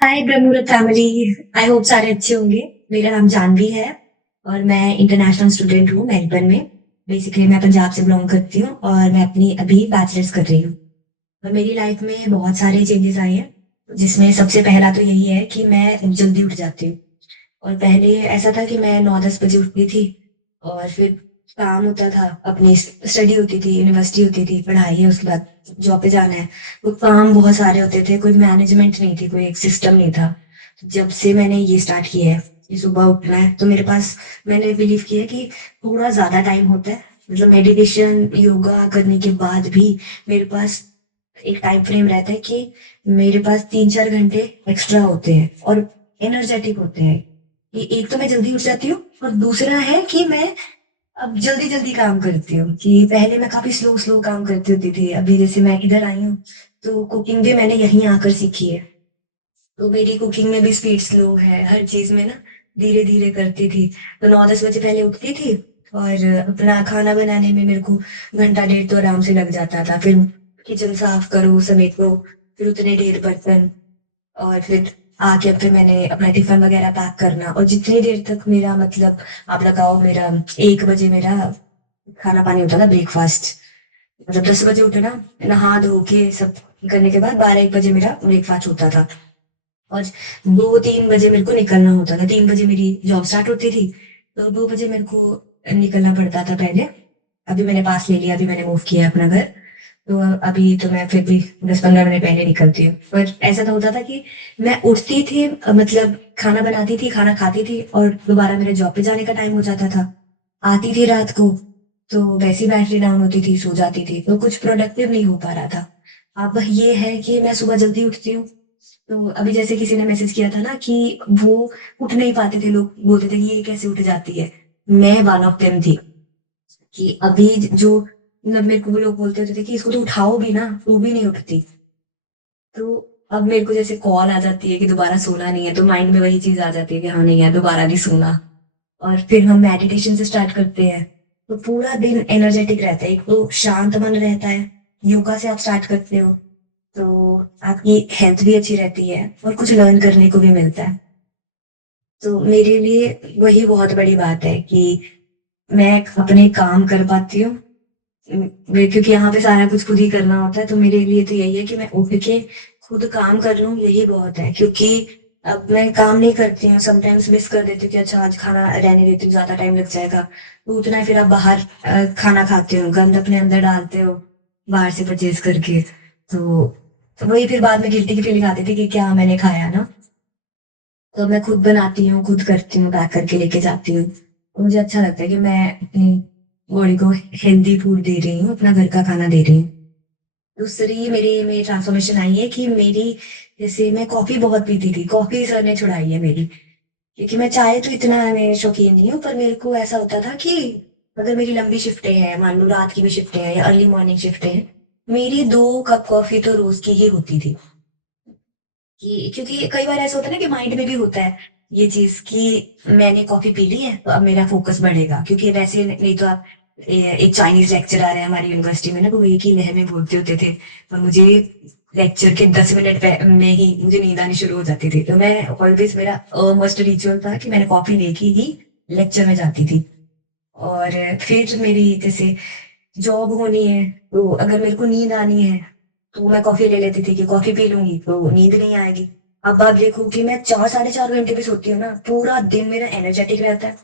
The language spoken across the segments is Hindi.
Hi ब्रह्ममुहूर्त family. आई होप सारे अच्छे होंगे। मेरा नाम जानवी है और मैं इंटरनेशनल स्टूडेंट हूँ मेलबर्न में। बेसिकली मैं पंजाब से बिलोंग करती हूँ और मैं अपनी अभी बैचलर्स कर रही हूँ। और मेरी लाइफ में बहुत सारे चेंजेस आए हैं जिसमें सबसे पहला तो यही है कि मैं जल्दी उठ जाती हूँ। और पहले ऐसा था कि मैं 9-10 बजे उठती थी और फिर काम होता था, अपनी स्टडी होती थी, यूनिवर्सिटी होती थी, पढ़ाई है, उसके बाद जॉब पे जाना है। तो काम बहुत सारे होते थे, कोई मैनेजमेंट नहीं थी, कोई एक सिस्टम नहीं था। जब से मैंने ये स्टार्ट किया है कि सुबह उठना है तो मेरे पास, मैंने बिलीव किया कि थोड़ा ज्यादा टाइम होता है। मतलब मेडिटेशन योगा करने के बाद भी मेरे पास एक टाइम फ्रेम रहता है कि मेरे पास 3-4 घंटे एक्स्ट्रा होते हैं और एनर्जेटिक होते हैं। कि एक तो मैं जल्दी उठ जाती हूँ और दूसरा है कि मैं अब जल्दी जल्दी काम करती हूँ। कि पहले मैं काफी स्लो स्लो काम करती होती थी, अभी जैसे मैं इधर आई हूँ तो कुकिंग भी मैंने यहीं आकर सीखी है। तो मेरी कुकिंग में भी स्पीड स्लो है, हर चीज में ना धीरे धीरे करती थी। तो 9-10 बजे पहले उठती थी और अपना खाना बनाने में मेरे को घंटा डेढ़ तो आराम से लग जाता था। फिर किचन साफ करो, समेटो, फिर उतने ढेर बर्तन, और फिर आके फिर मैंने अपना टिफिन वगैरह पैक करना। और जितनी देर तक मेरा मतलब आप लगाओ, मेरा 1 बजे मेरा खाना पानी होता था, ब्रेकफास्ट। मतलब 10 बजे उठना, नहा धो के सब करने के बाद 12-1 बजे मेरा ब्रेकफास्ट होता था। और 2-3 बजे मेरे को निकलना होता था, 3 बजे मेरी जॉब स्टार्ट होती थी। तो 2 बजे मेरे को निकलना पड़ता था पहले। अभी मैंने पास ले लिया, अभी मैंने मूव किया अपना घर। तो अभी तो मैं फिर भी 10-15 मिनट पहले निकलती हूँ। पर ऐसा तो होता था कि मैं उठती थी, मतलब खाना बनाती थी, खाना खाती थी और दोबारा मेरे जॉब पे जाने का टाइम हो जाता था। आती थी रात को तो वैसी बैटरी डाउन होती थी, सो जाती थी, तो कुछ प्रोडक्टिव नहीं हो पा रहा था। अब ये है कि मैं सुबह जल्दी उठती हूँ। तो अभी जैसे किसी ने मैसेज किया था ना कि वो उठ नहीं पाते थे, लोग बोलते थे कि ये कैसे उठ जाती है। मैं वन ऑफ देम थी। कि अभी जो, मतलब मेरे को वो लोग बोलते होते थे कि इसको तो उठाओ भी ना, तो भी नहीं उठती। तो अब मेरे को जैसे कॉल आ जाती है कि दोबारा सोना नहीं है, तो माइंड में वही चीज आ जाती है कि हाँ नहीं है, दोबारा नहीं सोना। और फिर हम मेडिटेशन से स्टार्ट करते हैं तो पूरा दिन एनर्जेटिक रहता है, एक तो शांत मन रहता है। योगा से आप स्टार्ट करते हो तो आपकी हेल्थ भी अच्छी रहती है और कुछ लर्न करने को भी मिलता है। तो मेरे लिए वही बहुत बड़ी बात है कि मैं अपने काम कर पाती हूँ। क्योंकि यहाँ पे सारा कुछ खुद ही करना होता है, तो मेरे लिए तो यही है कि मैं उठ के खुद काम कर लूँ, यही बहुत है। क्योंकि अब मैं काम नहीं करती हूँ, समटाइम्स मिस कर देती हूँ कि अच्छा आज खाना रहने देती हूँ, ज्यादा टाइम लग जाएगा, तो उतना ही फिर आप बाहर खाना खाते हो, गंद अपने अंदर डालते हो बाहर से परचेज करके। तो वही फिर बाद में गिल्टी की फीलिंग आती थी कि क्या मैंने खाया ना। तो मैं खुद बनाती हूँ, खुद करती हूँ, पैक करके लेके जाती हूँ, तो मुझे अच्छा लगता है कि मैं अपनी बॉडी को हेल्दी फूड दे रही हूँ, अपना घर का खाना दे रही हूँ। दूसरी मेरी में ट्रांसफॉर्मेशन आई है कि मेरी, जैसे मैं कॉफी बहुत पीती थी, कॉफी सर ने छुड़ाई है मेरी। क्योंकि मैं चाय तो इतना मैं शौकीन नहीं हूँ, पर मेरे को ऐसा होता था कि अगर मेरी लंबी शिफ्टें हैं, मान लो रात की भी शिफ्टें हैं या अर्ली मॉर्निंग शिफ्टें हैं, मेरी 2 कप कॉफी तो रोज की ही होती थी। कि क्योंकि कई बार ऐसा होता है ना कि माइंड में भी होता है ये चीज कि मैंने कॉफी पी ली है तो अब मेरा फोकस बढ़ेगा। क्योंकि वैसे नहीं तो आप, एक चाइनीज लेक्चरर है हमारी यूनिवर्सिटी में ना, वो एक ही लहर में बोलते होते थे और मुझे लेक्चर के 10 मिनट में ही मुझे नींद आनी शुरू हो जाती थी। तो मैं ऑलवेज, मेरा मस्ट रिचुअल था कि मैंने कॉफी लेके ही लेक्चर में जाती थी। और फिर मेरी जैसे जॉब होनी है, तो अगर मेरे को नींद आनी है तो मैं कॉफी ले लेती थी कि कॉफी पी लूंगी तो नींद नहीं आएगी। अब आप देखो कि मैं 4-4.5 घंटे भी सोती हूँ ना, पूरा दिन मेरा एनर्जेटिक रहता है,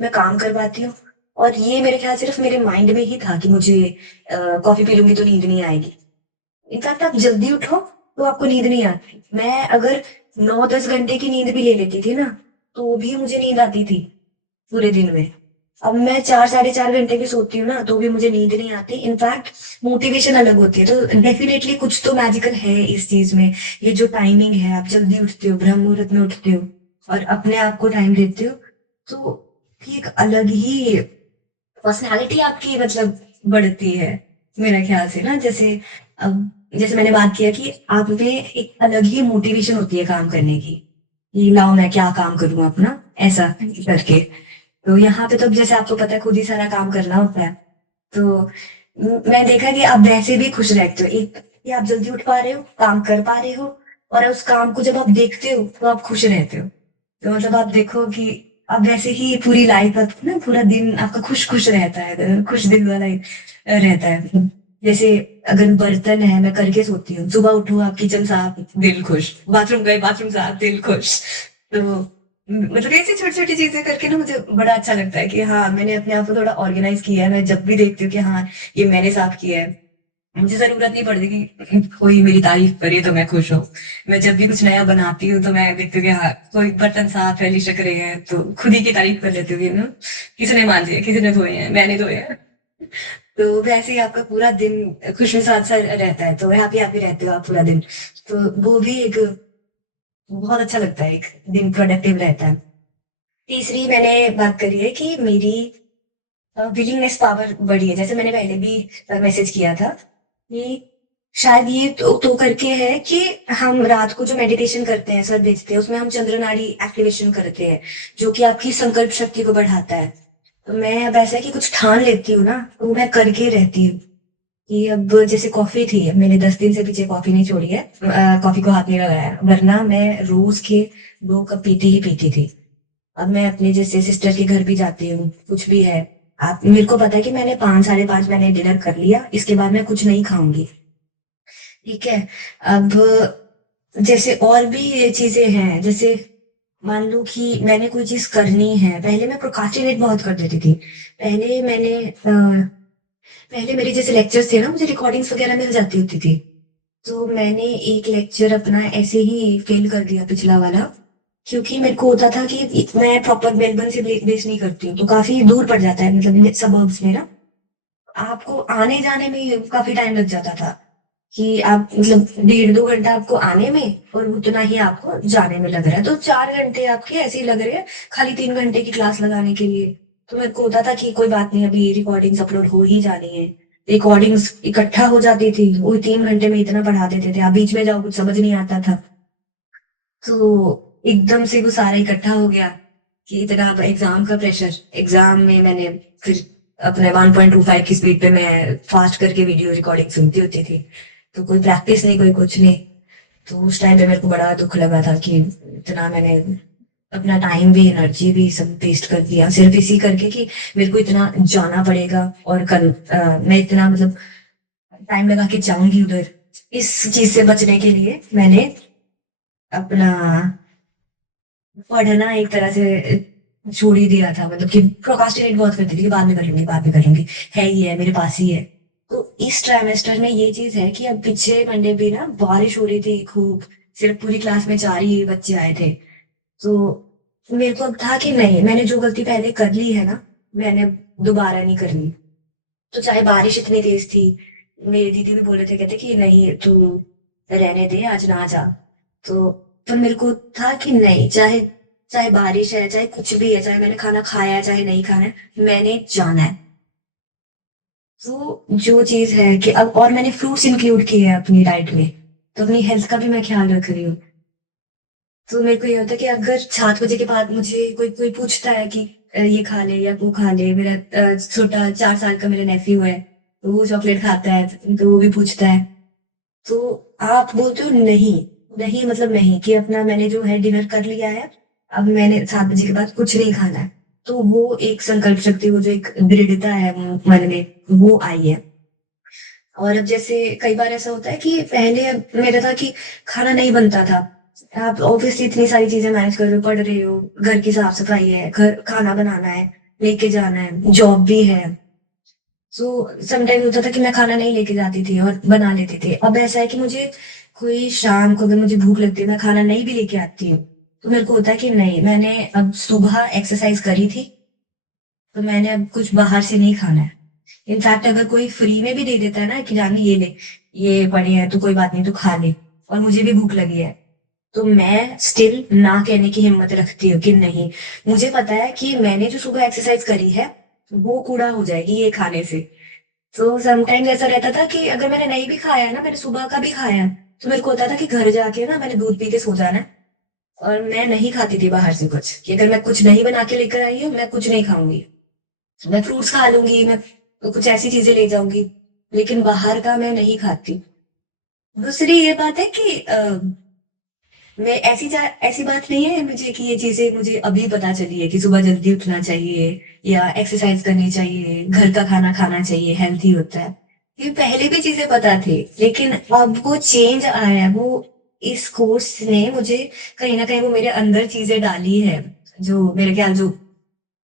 मैं काम कर पाती हूँ। और ये मेरे ख्याल सिर्फ मेरे माइंड में ही था कि मुझे कॉफी पी लूंगी तो नींद नहीं आएगी। इनफैक्ट आप जल्दी उठो तो आपको नींद नहीं आती। मैं अगर 9-10 घंटे की नींद भी ले लेती थी ना, तो भी मुझे नींद आती थी पूरे दिन में। अब मैं 4-4.5 घंटे की सोती हूँ ना, तो भी मुझे नींद नहीं आती। इनफैक्ट मोटिवेशन अलग होती है। तो डेफिनेटली कुछ तो मैजिकल है इस चीज में। ये जो टाइमिंग है, आप जल्दी उठते हो, ब्रह्म मुहूर्त में उठते हो और अपने आप को टाइम देते हो, तो एक अलग ही पर्सनालिटी आपकी मतलब बढ़ती है मेरे ख्याल से ना। जैसे अब, जैसे मैंने बात किया कि आप में एक अलग ही मोटिवेशन होती है काम करने की, कि लाओ मैं क्या काम करूं अपना, ऐसा करके। तो यहाँ पे तो अब जैसे आपको पता है खुद ही सारा काम करना होता है। तो मैं देखा कि आप वैसे भी खुश रहते हो, एक कि आप जल्दी उठ पा रहे हो, काम कर पा रहे हो, और उस काम को जब आप देखते हो तो आप खुश रहते हो। तो मतलब आप देखो कि अब वैसे ही पूरी लाइफ आप ना पूरा दिन आपका खुश खुश रहता है, खुश दिल वाला ही रहता है। जैसे अगर बर्तन है मैं करके सोती हूँ, सुबह उठो आप किचन साफ दिल खुश, बाथरूम गए बाथरूम साफ दिल खुश। तो मतलब ऐसी छोटी छोटी चीजें करके ना मुझे बड़ा अच्छा लगता है कि हाँ मैंने अपने आप को थोड़ा ऑर्गेनाइज किया है। मैं जब भी देखती हूँ कि हाँ ये मैंने साफ किया है, मुझे जरूरत नहीं पड़ती कि कोई मेरी तारीफ करे तो मैं खुश हूँ। मैं जब भी कुछ नया बनाती हूँ तो मैं देखती हूँ कि हाँ कोई बर्तन साफ है लिशक रहे हैं तो खुद ही की तारीफ कर लेती हूँ ना, किसी ने मांजे किसी ने धोए हैं मैंने धोए हैं। तो वैसे ही आपका पूरा दिन खुश मिजाज सा रहता है, तो हैप्पी हैप्पी रहते हो आप पूरा दिन। तो वो भी एक बहुत अच्छा लगता है, एक दिन प्रोडक्टिव रहता है। तीसरी मैंने बात करी है कि मेरी विलिंगनेस पावर बढ़ी है, जैसे मैंने पहले भी मैसेज किया था कि शायद ये तो करके है कि हम रात को जो मेडिटेशन करते हैं सर देखते हैं उसमें हम चंद्र नाड़ी एक्टिवेशन करते हैं, जो कि आपकी संकल्प शक्ति को बढ़ाता है। तो मैं अब ऐसा है कि कुछ ठान लेती हूँ ना तो मैं करके रहती हूँ। कि अब जैसे कॉफी थी, मैंने 10 दिन से पीछे कॉफी नहीं छोड़ी है, कॉफी को हाथ नहीं लगाया है, वरना मैं रोज के 2 कप पीती ही पीती थी। अब मैं अपने जैसे सिस्टर के घर भी जाती हूँ, कुछ भी है, आप मेरे को पता है कि मैंने 5 साढ़े 5 मैंने डिनर कर लिया, इसके बाद मैं कुछ नहीं खाऊंगी। ठीक है। अब जैसे और भी ये चीजें हैं, जैसे मान लो कि मैंने कोई चीज करनी है, पहले मैं प्रोक्रास्टिनेट बहुत कर देती थी। पहले मैंने पहले मेरे जैसे लेक्चर्स थे ना मुझे रिकॉर्डिंग्स वगैरह मिल जाती होती थी। तो मैंने एक लेक्चर अपना ऐसे ही फेल कर दिया पिछला वाला, क्योंकि मेरे को होता था कि मैं प्रॉपर मेलबर्न से बेस नहीं करती हूँ तो काफी दूर पड़ जाता है, मतलब सबर्ब्स में ना आपको आने जाने में काफी टाइम लग जाता था। कि आप मतलब 1.5 2 घंटा आपको आने में और उतना ही आपको जाने में लग रहा है, तो 4 घंटे आपके ऐसे ही लग रहे हैं खाली 3 घंटे की क्लास लगाने के लिए। तो मेरे को होता था कि कोई बात नहीं, अभी रिकॉर्डिंग्स अपलोड हो ही जानी है। रिकॉर्डिंग्स इकट्ठा हो जाती थी, वो 3 घंटे में इतना बढ़ा देते थे, आप बीच में जाओ कुछ समझ नहीं आता था। तो एकदम से वो सारा इकट्ठा हो गया कि इतना अब एग्जाम का प्रेशर, एग्जाम में मैंने फिर अपने 1.25 की स्पीड पे मैं फास्ट करके वीडियो रिकॉर्डिंग सुनती होती थी। तो कोई प्रैक्टिस नहीं कोई कुछ नहीं। तो उस टाइम पे मेरे को बड़ा दुख लगा था कि इतना मैंने अपना टाइम भी एनर्जी भी सब वेस्ट कर दिया सिर्फ इसी करके कि मेरे को इतना जाना पड़ेगा और मैं इतना मतलब टाइम लगा के जाऊंगी उधर। इस चीज से बचने के लिए मैंने अपना पढ़ना एक तरह से छोड़ ही दिया था, मतलब कि प्रोकास्टिनेट बहुत करती थी कि बाद में कर लूंगी बाद में कर लूंगी, है ही है मेरे पास ही है। तो इस ट्राइमेस्टर में ये चीज है कि अब पीछे मंडे भी ना बारिश हो रही थी खूब, सिर्फ पूरी क्लास में 4 ही बच्चे आए थे। तो मेरे को अब था कि नहीं, मैंने जो गलती पहले कर ली है ना मैंने दोबारा नहीं करनी। तो चाहे बारिश इतनी तेज थी, मेरी दीदी भी बोले थे, कहते कि नहीं तू रहने दे आज ना जा। तो पर मेरे को था कि नहीं, चाहे चाहे बारिश है चाहे कुछ भी है, चाहे मैंने खाना खाया है चाहे नहीं खाना है, मैंने जाना है। तो जो चीज है कि अब और मैंने फ्रूट्स इंक्लूड किए हैं अपनी डाइट में, तो अपनी हेल्थ का भी मैं ख्याल रख रही हूँ। तो मेरे को ये होता है कि अगर 7 बजे के बाद मुझे कोई कोई पूछता है कि ये खा ले या वो खा ले, मेरा छोटा 4 साल का मेरा नेफ्यू है तो वो चॉकलेट खाता है तो वो भी पूछता है। तो आप बोलते हो नहीं, नहीं मतलब नहीं, कि अपना मैंने जो है डिनर कर लिया है, अब मैंने 7 बजे के बाद कुछ नहीं खाना है। तो वो एक संकल्प शक्ति, वो जो एक दृढ़ता है मन में वो आई है। और अब जैसे कई बार ऐसा होता है कि पहले मेरा था कि खाना नहीं बनता था। आप ऑब्वियसली इतनी सारी चीजें मैनेज कर रहे हो, पढ़ रहे हो, घर की साफ सफाई है, घर खाना बनाना है, लेके जाना है, जॉब भी है। सो समटाइम होता था कि मैं खाना नहीं लेके जाती थी और बना लेती थी। अब ऐसा है कि मुझे कोई शाम को अगर मुझे भूख लगती है मैं खाना नहीं भी लेके आती हूँ, तो मेरे को होता है कि नहीं, मैंने अब सुबह एक्सरसाइज करी थी तो मैंने अब कुछ बाहर से नहीं खाना है। इनफैक्ट अगर कोई फ्री में भी दे देता है ना कि जाने ये ले, ये पड़े हैं तो कोई बात नहीं तो खा ले, और मुझे भी भूख लगी है, तो मैं स्टिल ना कहने की हिम्मत रखती हूँ कि नहीं, मुझे पता है कि मैंने जो सुबह एक्सरसाइज करी है वो कूड़ा हो जाएगी ये खाने से। तो समटाइम्स ऐसा रहता था कि अगर मैंने नहीं भी खाया है ना, मैंने सुबह का भी खाया है, तो मेरे को होता था कि घर जाके ना मैंने दूध पी के सो जाना है। और मैं नहीं खाती थी बाहर से कुछ, कि अगर मैं कुछ नहीं बना के लेकर आई हूँ मैं कुछ नहीं खाऊंगी, मैं फ्रूट्स खा लूंगी, मैं कुछ ऐसी चीजें ले जाऊंगी, लेकिन बाहर का मैं नहीं खाती। दूसरी ये बात है कि मैं ऐसी बात नहीं है मुझे कि ये चीजें मुझे अभी पता चली है कि सुबह जल्दी उठना चाहिए या एक्सरसाइज करनी चाहिए, घर का खाना खाना चाहिए, हेल्थी होता है। ये पहले भी चीजें पता थी, लेकिन अब वो चेंज आया है। वो इस कोर्स ने मुझे कहीं ना कहीं वो मेरे अंदर चीजें डाली है, जो मेरे ख्याल जो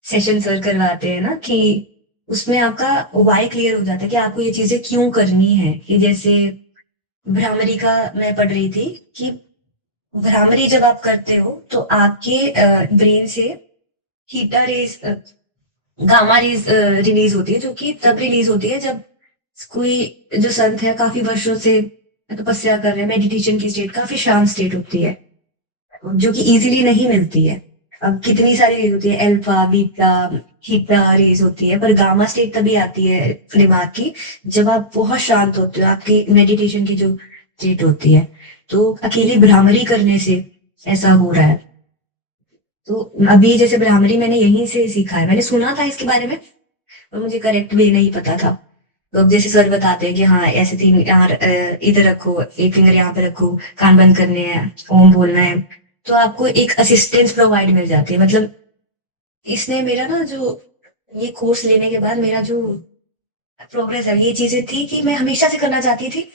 सेशन सर करवाते हैं ना, कि उसमें आपका वाई क्लियर हो जाता है कि आपको ये चीजें क्यों करनी है। कि जैसे भ्रामरी का मैं पढ़ रही थी कि भ्रामरी जब आप करते हो तो आपके ब्रेन से theta rays, gamma rays release होती है, जो कि तब रिलीज होती है जब कोई जो संत है काफी वर्षों से तपस्या कर रहे हैं, मेडिटेशन की स्टेट काफी शांत स्टेट होती है, जो कि इजीली नहीं मिलती है। अब कितनी सारी रेज होती है, अल्फा बीटा थीटा रेज होती है, पर गामा स्टेट तभी आती है दिमाग की जब आप बहुत शांत होते हो, आपकी मेडिटेशन की जो स्टेट होती है। तो अकेली भ्रामरी करने से ऐसा हो रहा है। तो अभी जैसे भ्रामरी मैंने यहीं से सीखा है, मैंने सुना था इसके बारे में, और मुझे करेक्ट भी नहीं पता था। तो अब जैसे सर बताते हैं कि हाँ ऐसे तीन यहाँ इधर रखो, एक फिंगर यहाँ पे रखो, कान बंद करने हैं, ओम बोलना है, तो आपको एक असिस्टेंस प्रोवाइड मिल जाती है। मतलब इसने मेरा ना जो ये कोर्स लेने के बाद मेरा जो प्रोग्रेस है, ये चीजें थी कि मैं हमेशा से करना चाहती थी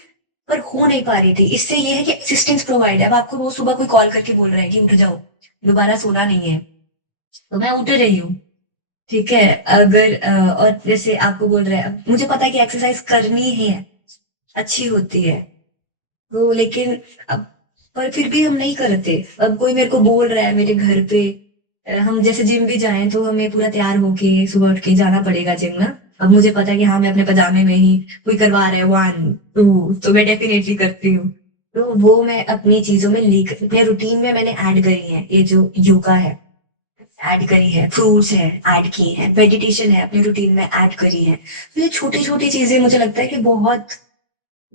पर हो नहीं पा रही थी। इससे ये है कि असिस्टेंस प्रोवाइड है। अब आपको रोज सुबह कोई कॉल करके बोल रहा है कि उठ जाओ, दोबारा सोना नहीं है, तो मैं उठ रही हूँ। ठीक है। अगर और जैसे आपको बोल रहे हैं, मुझे पता है कि एक्सरसाइज करनी है, अच्छी होती है, तो लेकिन अब पर फिर भी हम नहीं करते। अब कोई मेरे को बोल रहा है मेरे घर पे, हम जैसे जिम भी जाएं तो हमें पूरा तैयार होके सुबह उठ के जाना पड़ेगा जिम ना। अब मुझे पता है कि हाँ मैं अपने पजामे में ही, कोई करवा रहा है 1 2, तो मैं डेफिनेटली करती हूँ। तो वो मैं अपनी चीजों में लेकर अपने रूटीन में मैंने ऐड करी है, ये जो योगा है ऐड करी है, फ्रूट्स है ऐड की है, मेडिटेशन है अपने रूटीन में ऐड करी है। तो ये छोटी छोटी चीजें मुझे लगता है कि बहुत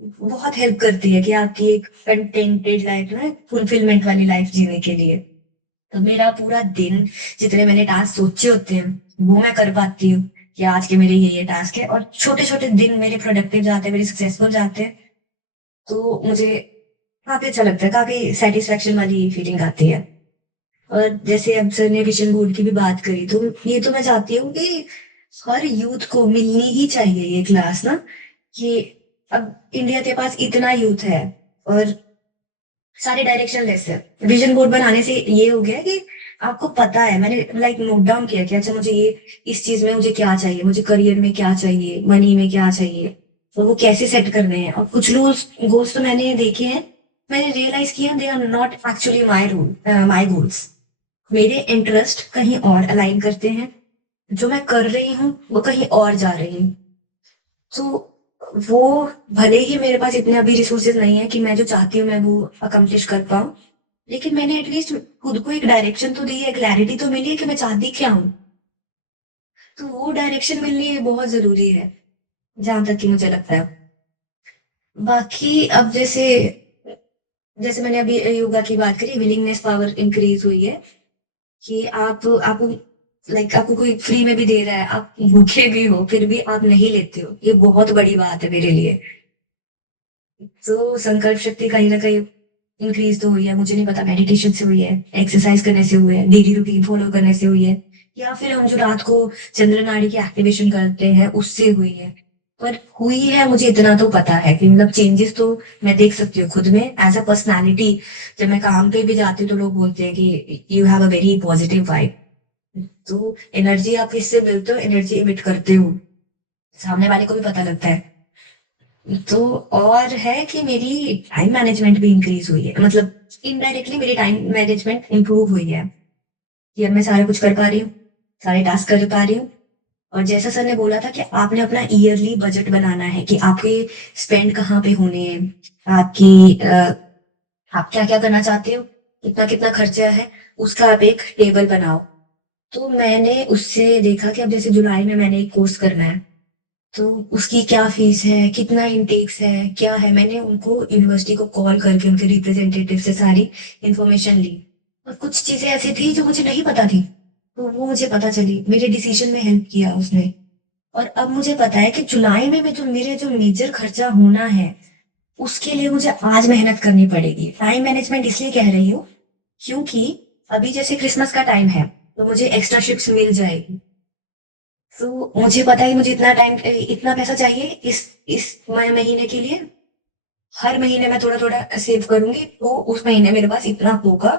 बहुत हेल्प करती है कि आपकी एक कंटेंटेड लाइफ ना, फुलफिलमेंट वाली लाइफ जीने के लिए। तो मेरा पूरा दिन, जितने मैंने टास्क सोचे होते हैं वो मैं कर पाती हूँ कि आज के मेरे ये टास्क है, और छोटे छोटे दिन मेरे प्रोडक्टिव जाते हैं, मेरे सक्सेसफुल जाते हैं। तो मुझे काफी अच्छा लगता है, काफी सेटिस्फेक्शन वाली फीलिंग आती है। और जैसे अब सर ने विजन बोर्ड की भी बात करी, तो ये तो मैं चाहती हूँ कि हर यूथ को मिलनी ही चाहिए ये क्लास ना। कि अब इंडिया के पास इतना यूथ है और सारे डायरेक्शन लेस है। विजन बोर्ड बनाने से ये हो गया कि आपको पता है, मैंने लाइक नोट डाउन किया कि अच्छा मुझे ये इस चीज में मुझे क्या चाहिए, मुझे करियर में क्या चाहिए, मनी में क्या चाहिए, तो वो कैसे सेट करने हैं। और कुछ गोल्स गोल्स तो मैंने देखे हैं, मैंने रियलाइज किया they are not actually my goals. मेरे इंटरेस्ट कहीं और अलाइन करते हैं, जो मैं कर रही हूँ वो कहीं और जा रही हूँ। तो वो भले ही मेरे पास इतने अभी रिसोर्सेज नहीं है कि मैं जो चाहती हूँ मैं वो अकम्प्लिश कर पाऊँ, लेकिन मैंने एटलीस्ट खुद को एक डायरेक्शन तो दी है, क्लैरिटी तो मिली है कि मैं चाहती क्या हूँ। तो वो डायरेक्शन मिलनी बहुत जरूरी है, जहां तक कि मुझे लगता है। बाकी अब जैसे जैसे मैंने अभी योगा की बात करी, विलिंगनेस पावर इंक्रीज हुई है कि आप लाइक आपको कोई फ्री में भी दे रहा है, आप भूखे भी हो फिर भी आप नहीं लेते हो, ये बहुत बड़ी बात है मेरे लिए। तो संकल्प शक्ति कहीं ना कहीं इंक्रीज तो हुई है, मुझे नहीं पता मेडिटेशन से हुई है, एक्सरसाइज करने से हुई है, डेली रूटीन फॉलो करने से हुई है, या फिर हम जो रात को चंद्र नाड़ी की एक्टिवेशन करते हैं उससे हुई है। पर हुई है मुझे इतना तो पता है कि मतलब चेंजेस तो मैं देख सकती हूँ खुद में एज अ पर्सनैलिटी। जब मैं काम पे भी जाती हूँ तो लोग बोलते हैं कि you have a very positive vibe. तो एनर्जी आप किससे मिलते हो, एनर्जी इमिट करते हो, सामने वाले को भी पता लगता है। तो और है कि मेरी टाइम मैनेजमेंट भी इंक्रीज हुई है, मतलब इनडायरेक्टली मेरी टाइम मैनेजमेंट इंप्रूव हुई है कि अब मैं सारा कुछ कर पा रही हूँ, सारे टास्क कर पा रही हूँ। और जैसा सर ने बोला था कि आपने अपना ईयरली बजट बनाना है कि आपके स्पेंड कहाँ पे होने हैं, आपकी आप क्या क्या करना चाहते हो, कितना कितना खर्चा है, उसका आप एक टेबल बनाओ। तो मैंने उससे देखा कि अब जैसे जुलाई में मैंने एक कोर्स करना है, तो उसकी क्या फीस है, कितना इंटेक्स है, क्या है, मैंने उनको यूनिवर्सिटी को कॉल करके उनके रिप्रेजेंटेटिव से सारी इंफॉर्मेशन ली। और कुछ चीजें ऐसी थी जो मुझे नहीं पता थी, तो वो मुझे पता चली, मेरे डिसीजन में हेल्प किया उसने। और अब मुझे पता है कि जुलाई में जो मेरे जो मेजर खर्चा होना है उसके लिए मुझे आज मेहनत करनी पड़ेगी। टाइम मैनेजमेंट इसलिए कह रही हूँ क्योंकि अभी जैसे क्रिसमस का टाइम है तो मुझे एक्स्ट्रा शिफ्ट्स मिल जाएगी। तो मुझे पता है मुझे इतना टाइम, इतना पैसा चाहिए इस महीने के लिए। हर महीने मैं थोड़ा थोड़ा सेव करूंगी तो उस महीने मेरे पास इतना होगा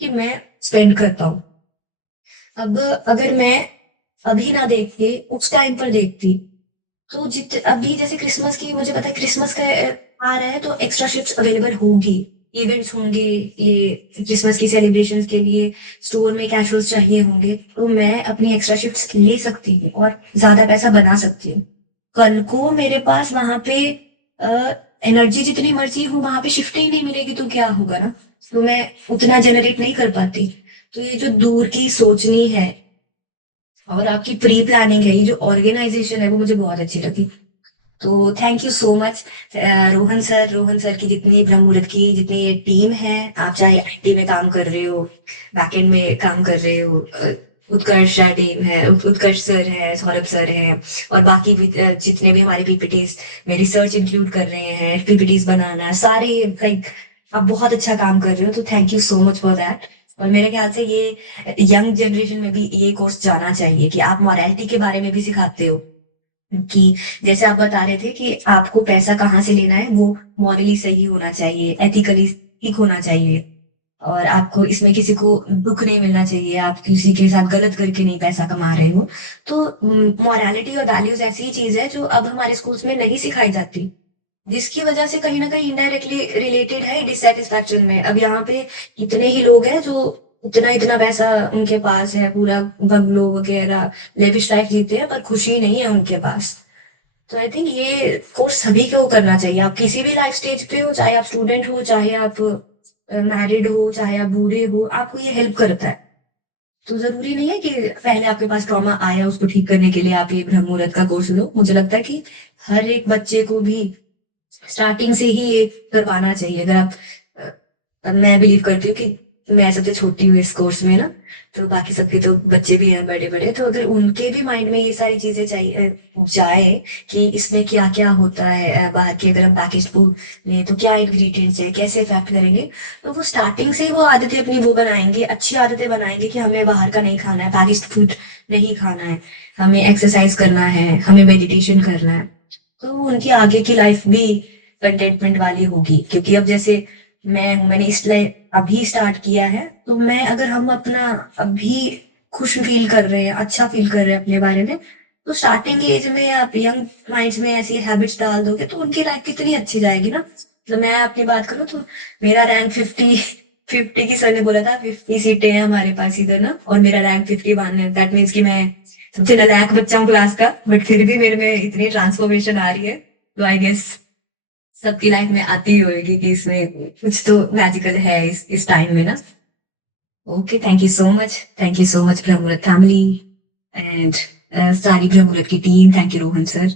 कि मैं स्पेंड कर पाऊँ। अब अगर मैं अभी ना देख के उस टाइम पर देखती तो जित अभी जैसे क्रिसमस की, मुझे पता है क्रिसमस का आ रहा है तो एक्स्ट्रा शिफ्ट्स अवेलेबल होंगी, इवेंट्स होंगे, ये क्रिसमस की सेलिब्रेशंस के लिए स्टोर में कैशरोल्स चाहिए होंगे, तो मैं अपनी एक्स्ट्रा शिफ्ट्स ले सकती हूँ और ज्यादा पैसा बना सकती हूँ। कल को मेरे पास वहां पे एनर्जी जितनी मर्जी हो वहां पे शिफ्ट ही नहीं मिलेगी तो क्या होगा ना, तो मैं उतना जनरेट नहीं कर पाती। तो ये जो दूर की सोचनी है और आपकी प्री प्लानिंग है, ये जो ऑर्गेनाइजेशन है वो मुझे बहुत अच्छी लगी। तो thank you so much Rohan sir की जितनी ब्रह्म मुहूर्त की जितनी ये टीम है, आप चाहे आईटी में काम कर रहे हो, बैकएंड में काम कर रहे हो, उत्कर्ष टीम है, उत्कर्ष सर है, सौरभ सर है, और बाकी भी जितने भी हमारे पीपीटीज में रिसर्च इंक्लूड कर रहे हैं, पीपीटीज बनाना, सारे लाइक आप बहुत अच्छा काम कर रहे हो, तो thank you so much for that. और मेरे ख्याल से ये यंग जनरेशन में भी ये कोर्स जाना चाहिए कि आप मॉरलिटी के बारे में भी सिखाते हो, कि जैसे आप बता रहे थे कि आपको पैसा कहाँ से लेना है वो मॉरली सही होना चाहिए, एथिकली ठीक होना चाहिए, और आपको इसमें किसी को दुख नहीं मिलना चाहिए, आप किसी के साथ गलत करके नहीं पैसा कमा रहे हो। तो मॉरलिटी और वैल्यूज ऐसी ही चीज है जो अब हमारे स्कूल्स में नहीं सिखाई जाती, जिसकी वजह से कहीं ना कहीं इनडायरेक्टली रिलेटेड है डिससेटिस्फैक्शन में। अब यहाँ पे कितने ही लोग हैं जो इतना इतना पैसा उनके पास है, पूरा बंगलो वगैरह लेविश लाइफ जीते हैं, पर खुशी नहीं है उनके पास। तो आई थिंक ये कोर्स सभी को करना चाहिए, आप किसी भी लाइफ स्टेज पे हो, चाहे आप स्टूडेंट हो, चाहे आप मैरिड हो, चाहे आप बूढ़े हो, आपको ये हेल्प करता है। तो जरूरी नहीं है कि पहले आपके पास ट्रॉमा आया उसको ठीक करने के लिए आप ये ब्रह्म मुहूर्त का कोर्स लो। मुझे लगता है कि हर एक बच्चे को भी स्टार्टिंग से ही ये करवाना चाहिए। अगर आप मैं बिलीव करती हूँ कि मैं सबसे छोटी हूँ इस कोर्स में ना, तो बाकी सबके तो बच्चे भी हैं बड़े बड़े, तो अगर उनके भी माइंड में ये सारी चीजें चाहिए जाए कि इसमें क्या क्या होता है, बाहर के अगर हम पैकेज फूड लें तो क्या इंग्रेडिएंट्स है, कैसे इफेक्ट करेंगे, तो वो स्टार्टिंग से ही वो आदतें अपनी वो बनाएंगे, अच्छी आदतें बनाएंगे कि हमें बाहर का नहीं खाना है, पैकेज फूड नहीं खाना है, हमें एक्सरसाइज करना है, हमें मेडिटेशन करना है। तो उनकी आगे की लाइफ भी कंटेंटमेंट वाली होगी। क्योंकि अब जैसे मैं हूं, मैंने इसलिए अभी स्टार्ट किया है, तो मैं अगर हम अपना अभी खुश फील कर रहे हैं, अच्छा फील कर रहे हैं अपने बारे में, तो स्टार्टिंग एज में आप यंग माइंड्स में ऐसी हैबिट्स डाल दोगे तो उनकी लाइफ कितनी अच्छी जाएगी ना। तो मैं अपनी बात करूँ तो मेरा रैंक 50 की, सर ने बोला था 50 सीटें हैं हमारे पास इधर ना, और मेरा रैंक 51 है। दैट मीन्स कि मैं सबसे नालायक बच्चा हूँ क्लास का, बट फिर भी मेरे में इतनी ट्रांसफॉर्मेशन आ रही है। तो आई गेस सबकी लाइफ में आती ही होगी कि इसमें कुछ तो मैजिकल है इस टाइम में ना। Okay, thank you so much, thank you so much ब्रह्म मुहूर्त फैमिली एंड सारी ब्रह्म मुहूर्त की team. Thank you Rohan sir.